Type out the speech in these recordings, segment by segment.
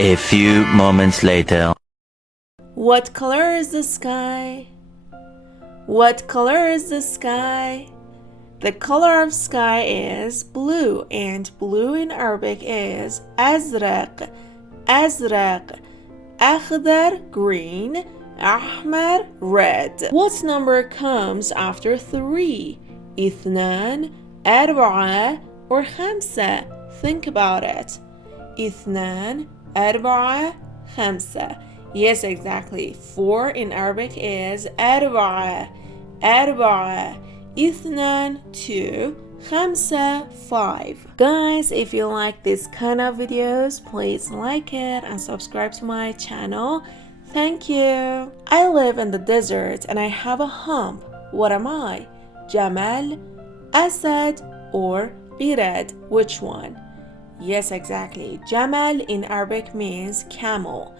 A few moments later. What color is the sky? What color is the sky? The color of sky is blue, and blue in Arabic is أزرق. أزرق. أخضر, green. أحمر, red. What number comes after 3? اثنان, أربعة, or خمسة? Think about it. اثنان, أربعة, خمسة. Yes, exactly. 4 in Arabic is أربعة. أربعة. اثنان, 2. خمسة, 5. Guys, if you like this kind of videos, please like it and subscribe to my channel. Thank you. I live in the desert and I have a hump. What am I? Jamal, Asad, or Qirad? Which one? Yes, exactly. Jamal in Arabic means camel.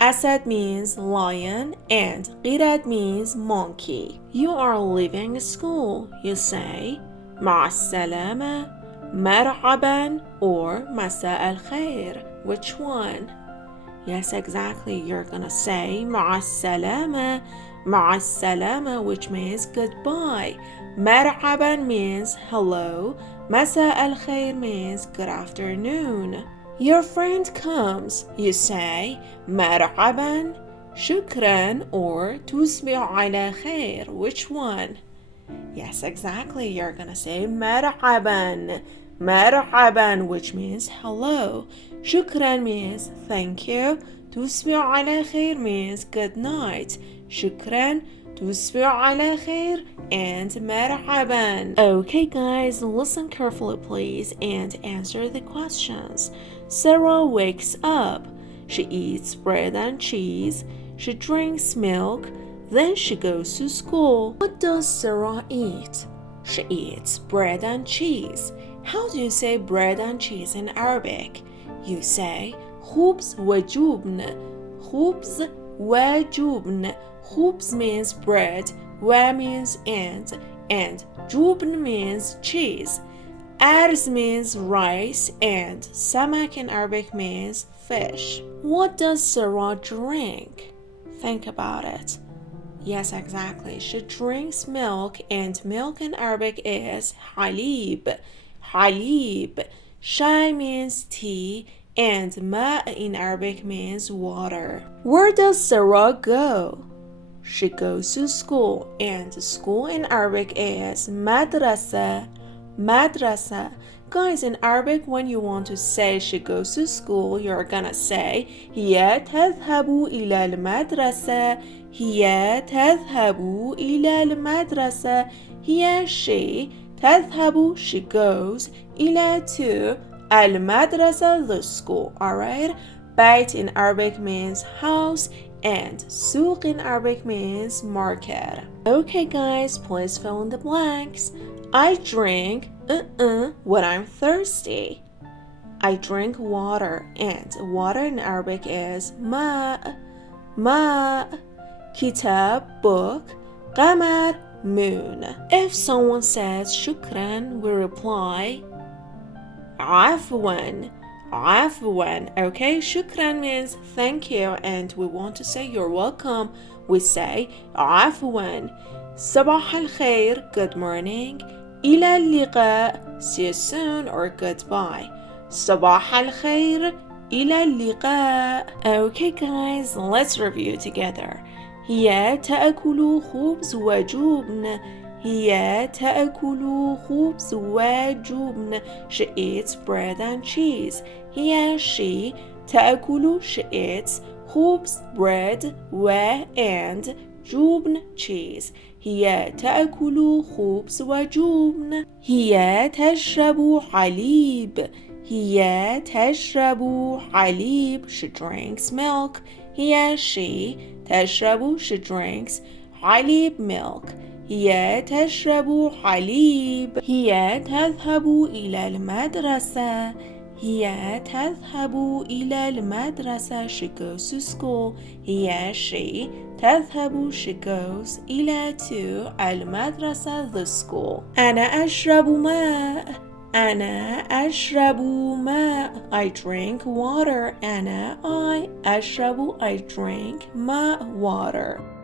Asad means lion, and Qirad means monkey. You are leaving school. You say مع السلامة, مرحبا, or مساء الخير. Which one? Yes, exactly. You're gonna say مع السلامة, مع السلامة, which means goodbye. مرحبا means hello. مساء الخير means good afternoon. Your friend comes. You say مرحبا, شكرا, or تصبح على خير. Which one? Yes, exactly. You're gonna say مرحبا. مرحبا, which means hello. شكرا means thank you. تصبح على خير means good night. شكرا, تصبح على خير, and مرحبا. Okay guys, listen carefully please and answer the questions. Sarah wakes up. She eats bread and cheese. She drinks milk. Then she goes to school. What does Sarah eat? She eats bread and cheese. How do you say bread and cheese in Arabic? You say خبز وجبن. خبز وجبن. خبز means bread, wa means and jubn means cheese. Arz means rice, and samak in Arabic means fish. What does Sarah drink? Think about it. Yes, exactly. She drinks milk, and milk in Arabic is halib. Halib. Shai means tea, and ma in Arabic means water. Where does Sarah go? She goes to school, and school in Arabic is madrasa. Madrasa. Guys, in Arabic, when you want to say she goes to school, you're gonna say هي تذهب إلى المدرسة. هي تذهب إلى المدرسة. هي she تذهب, she goes, إلى to المدرسة, the school. Alright? Bait in Arabic means house, and souk in Arabic means market. Okay guys, please fill in the blanks. I drink when I'm thirsty. I drink water, and water in Arabic is ma. Ma. Kitab, book. Qamar, moon. If someone says shukran, we reply afwan. Afwan. Okay, shukran means thank you, and we want to say you're welcome. We say afwan. Sabah al khair, good morning. إلى اللقاء, see you soon or goodbye. صباح الخير, إلى اللقاء. Okay guys, let's review together. هي تأكل خبز وجبن. هي تأكل خبز وجبن. She eats bread and cheese. هي she تأكل, she eats خبز, bread, و and جبن, cheese. هي تأكل خبز وجبن. هي تشرب حليب. هي تشرب حليب. She drinks milk. هي she تشرب, she drinks حليب, milk. هي تشرب حليب. هي تذهب إلى المدرسة. هي تذهب إلى المدرسة. She goes to school. هي she تذهب, she goes, إلى to المدرسة, the school. أنا أشرب ماء. أنا أشرب ماء. I drink water. أنا I أشرب I drink ماء water.